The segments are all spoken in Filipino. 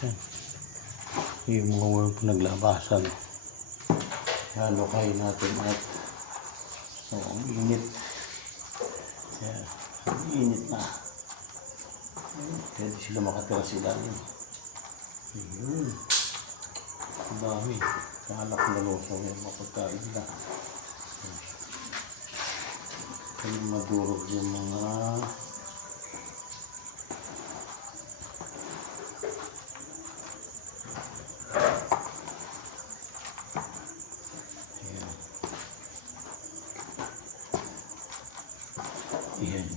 Yan. Yung mga walang pinaglabasan. Halukay natin at so, ang init. Yan. Ang init na. Pwede sila makatira sa ilalim. Ayun. Ang dami. Kahalak na loso yung mapagkain na. Kaya madurog yung mga ayan.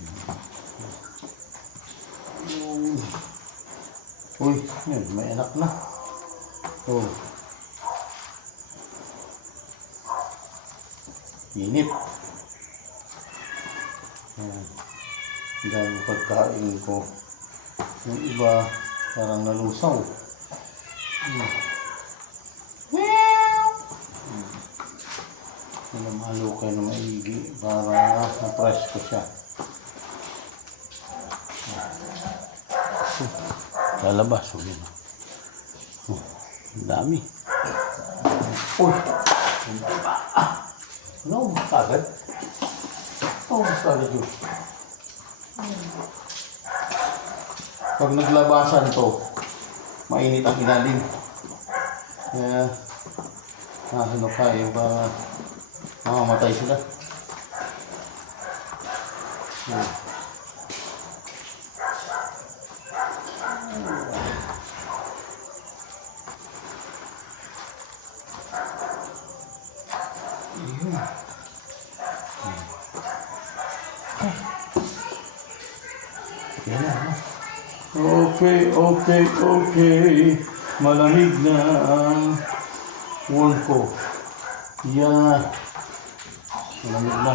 Uy, yun, may anak na. Oh. Init. Ayan. Dahil pagkain ko. Yung iba, parang nalusaw. Halo kayo na maigi para ma-press ko siya. Lalabas. Ang dami. Uy! Ano? Mas agad? Mas agad yun. Pag naglabasan to, mainit ang ilalim. Kaya, nahalo kayo para mamamatay sila. Okay. Malamig na ang wall ko. Yan. Malamig na.